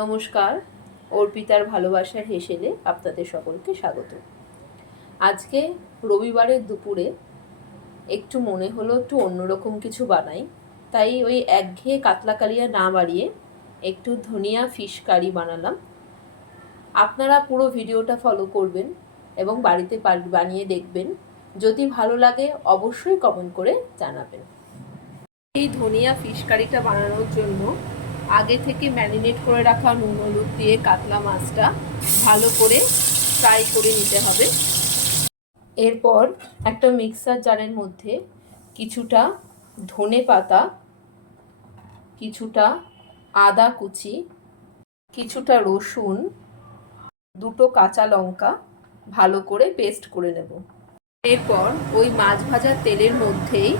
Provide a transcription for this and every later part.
নমস্কার, অর্পিতার ভালোবাসার হেসেলে আপনাদের সকলকে স্বাগত। আজকে রবিবারের দুপুরে একটু মনে হলো একটু অন্যরকম কিছু বানাই, তাই ওই একঘেয়ে কাতলা কালিয়া না বাড়িয়ে একটু ধনিয়া ফিশ কারি বানালাম। আপনারা পুরো ভিডিওটা ফলো করবেন এবং বাড়িতে বানিয়ে দেখবেন। যদি ভালো লাগে অবশ্যই কমেন্ট করে জানাবেন। এই ধনিয়া ফিশ কারিটা বানানোর জন্য আগে থেকে ম্যারিনেট করে রাখা নুন হলুদ দিয়ে কাতলা মাছটা ভালো করে ফ্রাই করে নিতে হবে। এরপর একটা মিক্সার জারের মধ্যে কিছুটা ধনে পাতা, কিছুটা আদা কুচি, কিছুটা রসুন, দুটো কাঁচা লঙ্কা ভালো করে পেস্ট করে নেব। এরপর ওই মাছ ভাজার তেলের মধ্যেই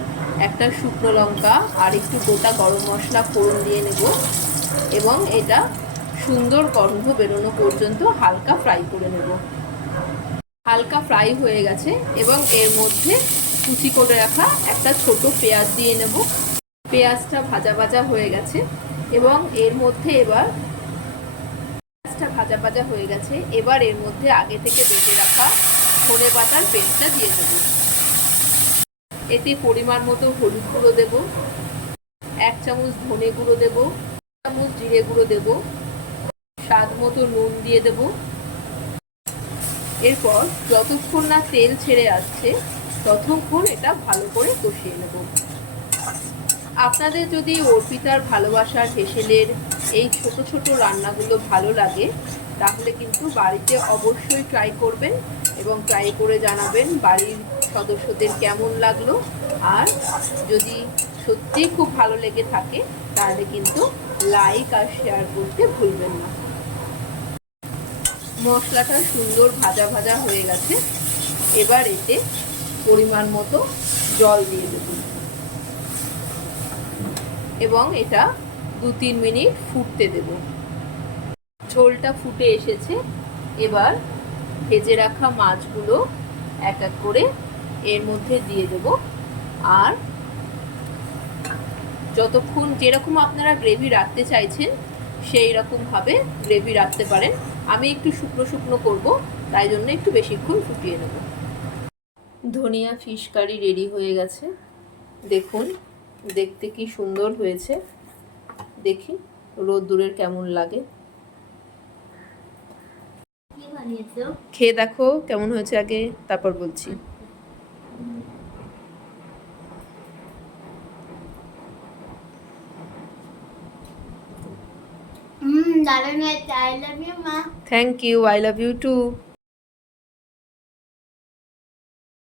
একটা শুকনো লঙ্কা আর একটু গোটা গরম মশলা ফোড়ন দিয়ে নেব এবং এটা সুন্দর গন্ধ বেরোনো পর্যন্ত হালকা ফ্রাই করে নেব। হালকা ফ্রাই হয়ে গেছে এবং এর মধ্যে কুচি করে রাখা একটা ছোট পেঁয়াজ দিয়ে নেব। পেঁয়াজটা ভাজা ভাজা হয়ে গেছে এবং এর মধ্যে এবার এর মধ্যে আগে থেকে বেটে রাখা ধনে পাতার পেস্টটা দিয়ে দেব। এতে পরিমাণ মতো হলুদ গুঁড়ো দেব, 1 চামচ ধনে গুঁড়ো দেব, 1 চামচ জিরে গুঁড়ো দেব, স্বাদ মতো নুন দিয়ে দেব। এরপর যতক্ষণ না তেল ছেড়ে আসছে ততক্ষণ এটা ভালো করে কষিয়ে নেব। আপনাদের যদি অর্পিতার ভালোবাসার হেসেলের এই ছোট ছোট রান্নাগুলো ভালো লাগে তাহলে কিন্তু বাড়িতে অবশ্যই ট্রাই করবেন এবং ট্রাই করে জানাবেন বাড়ির সদস্যদের কেমন লাগলো। আর যদি সত্যিই খুব ভালো লেগে থাকে তাহলে কিন্তু লাইক আর শেয়ার করতে ভুলবেন না। মশলাটা সুন্দর ভাজা ভাজা হয়ে গেছে, এবার এতে পরিমাণ মতো জল দিয়ে দেব এবং এটা 2-3 মিনিট ফুটতে দেব। ঝোলটা ফুটে এসেছে, এবার ভেজে রাখা মাছগুলো এক এক করে এর মধ্যে দিয়ে দেব। আর যতক্ষণ যেরকম আপনারা গ্রেভি রাখতে চাইছেন সেই রকমভাবে গ্রেভি রাখতে পারেন। আমি একটু শুকনো শুকনো করব, তাই জন্য একটু বেশিক্ষণ ফুটিয়ে নেব। ধনিয়া ফিশ কারি রেডি হয়ে গেছে, দেখুন দেখতে কি সুন্দর হয়েছে। দেখি রোদ্দুরের কেমন লাগে, খেয়ে দেখো কেমন হয়েছে আগে, তারপর বলছি। দারুণ হয়েছে। I love you, মা। Thank you, I love you two.